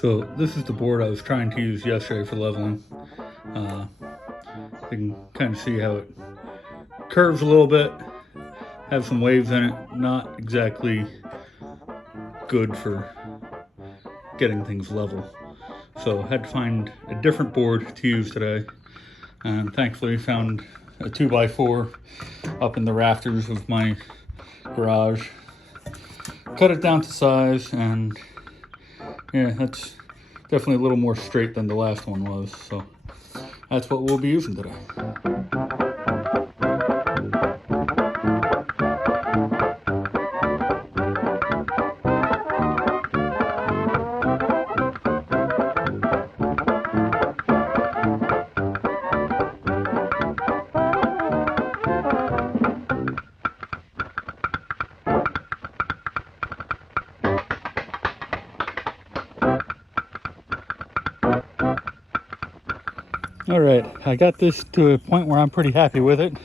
So this is the board I was trying to use yesterday for leveling. You can kind of see how it curves a little bit, have some waves in it, not exactly good for getting things level. So I had to find a different board to use today, and thankfully found a 2x4 up in the rafters of my garage. Cut it down to size, and yeah, that's definitely a little more straight than the last one was, so that's what we'll be using today. All right, I got this to a point where I'm pretty happy with it.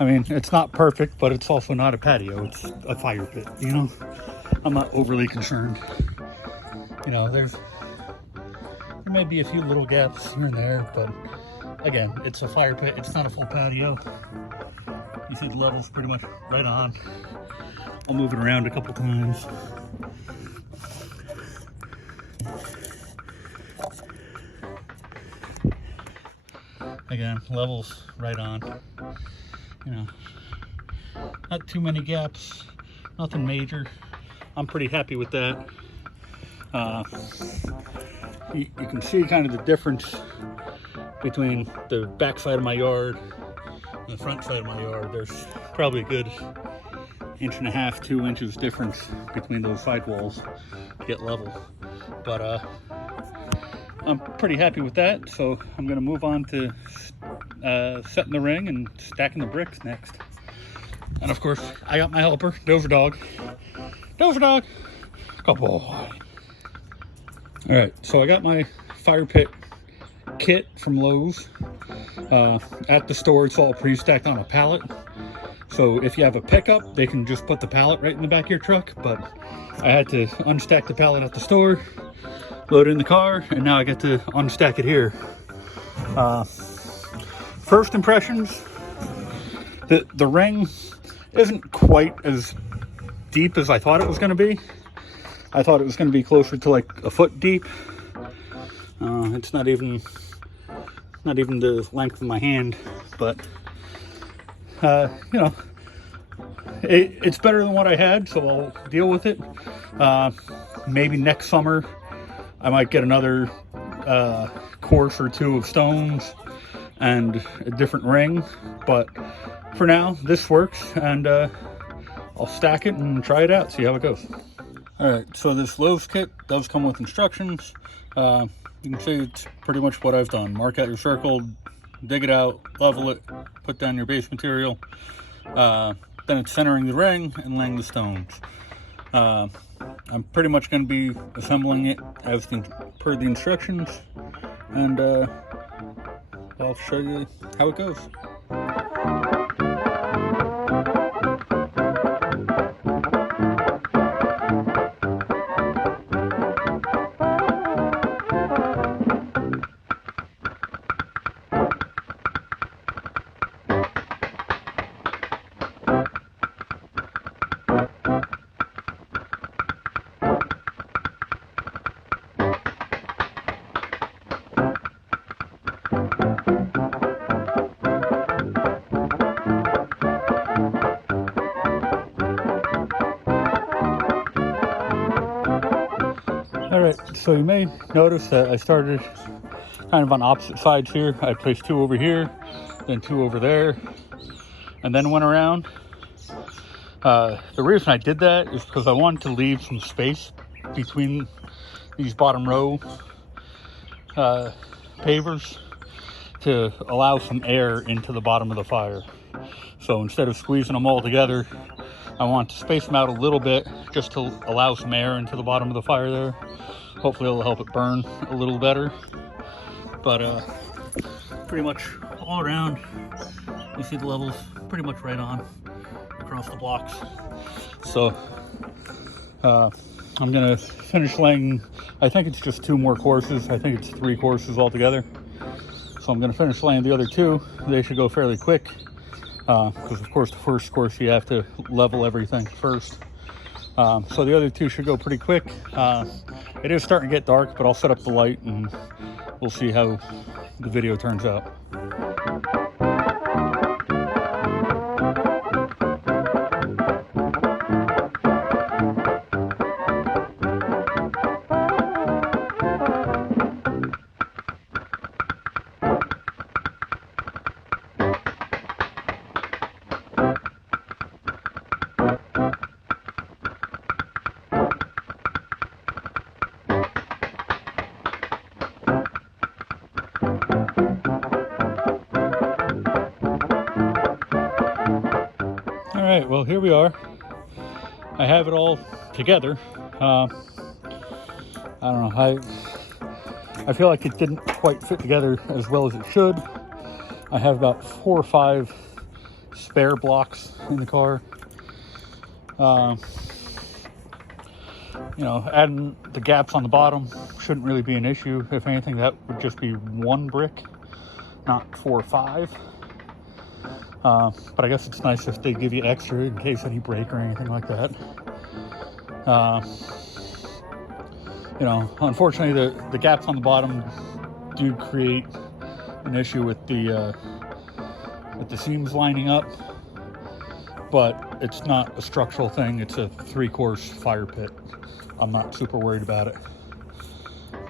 I mean, it's not perfect, but it's also not a patio. It's a fire pit, you know? I'm not overly concerned. You know, there may be a few little gaps here and there, but again, it's a fire pit. It's not a full patio. You see the level's pretty much right on. I'll move it around a couple times. Again, levels right on. You know, not too many gaps, nothing major. I'm pretty happy with that. You can see kind of the difference between the back side of my yard and the front side of my yard. There's probably a good 1.5 to 2 inches difference between those side walls to get level. But I'm pretty happy with that, so I'm gonna move on to setting the ring and stacking the bricks next. And of course, I got my helper, Dover Dog. Dover Dog, good boy. All right, so I got my fire pit kit from Lowe's. At the store, it's all pre-stacked on a pallet. So if you have a pickup, they can just put the pallet right in the back of your truck, but I had to unstack the pallet at the store, load it in the car, and now I get to unstack it here. First impressions, the ring isn't quite as deep as I thought it was going to be. I thought it was going to be closer to like a foot deep. It's not even the length of my hand, but you know, it's better than what I had, so I'll deal with it. Maybe next summer I might get another course or two of stones and a different ring, but for now this works, and I'll stack it and try it out, see how it goes. All right, so this Lowe's kit does come with instructions. You can see it's pretty much what I've done. Mark out your circle, dig it out, level it, put down your base material. Then it's centering the ring and laying the stones. I'm pretty much going to be assembling it as per the instructions, and I'll show you how it goes. Alright, so you may notice that I started kind of on opposite sides here. I placed 2 over here, then 2 over there, and then went around. The reason I did that is because I wanted to leave some space between these bottom row pavers to allow some air into the bottom of the fire. So instead of squeezing them all together, I want to space them out a little bit just to allow some air into the bottom of the fire there. Hopefully it'll help it burn a little better. But pretty much all around, you see the levels pretty much right on across the blocks. So I'm gonna finish laying, I think it's just 2 more courses. I think it's 3 courses altogether. So I'm gonna finish laying the other 2. They should go fairly quick. Because of course the first course you have to level everything first. So the other 2 should go pretty quick. It is starting to get dark, but I'll set up the light and we'll see how the video turns out. All right, well, here we are. I have it all together. I don't know, I feel like it didn't quite fit together as well as it should. I have about 4 or 5 spare blocks in the car. You know, adding the gaps on the bottom shouldn't really be an issue. If anything, that would just be 1 brick, not 4 or 5. But I guess it's nice if they give you extra in case any break or anything like that. You know, unfortunately, the gaps on the bottom do create an issue with the seams lining up. But it's not a structural thing. It's a 3-course fire pit. I'm not super worried about it.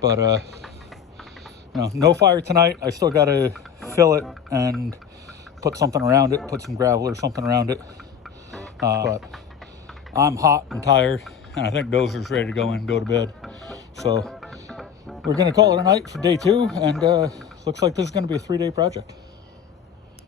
But you know, no fire tonight. I still got to fill it and put something around it, put some gravel or something around it. But I'm hot and tired, and I think Dozer's ready to go in and go to bed. So we're gonna call it a night for day 2, and looks like this is gonna be a 3-day project.